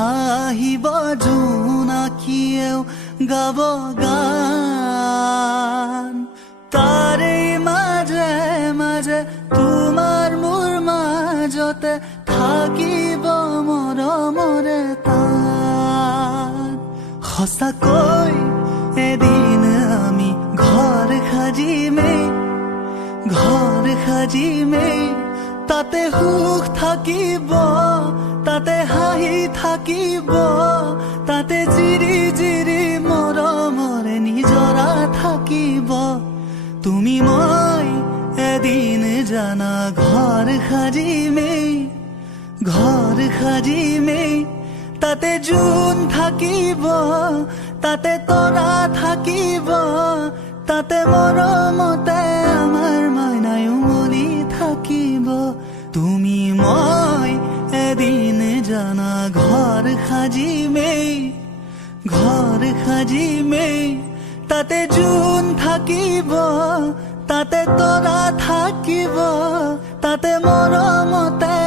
হাঁহিব জোনাকীয়েও গাব গান তাৰে মাজে মাজে তোমাৰ মোৰ মাজতে থাকিব মৰমৰে তান সঁচাকৈ এদিন আমি ঘৰ সাজিমেই তাতে সুখ থাকিব তাতে হাঁহি থাকিব তাতে জিৰি জিৰি মৰমৰে নিজৰা থাকিব তুমি মই এদিন জানা ঘৰ সাজিমেই তাতে জোন থাকিব তাতে তৰা থাকিব তাতে মৰমতে আমাৰ মাইনাই উমলি থাকিব তুমি মই এদিন জানা ঘৰ সাজিমেই তাতে জোন থাকিব তাতে তৰা থাকিব তাতে মৰমতে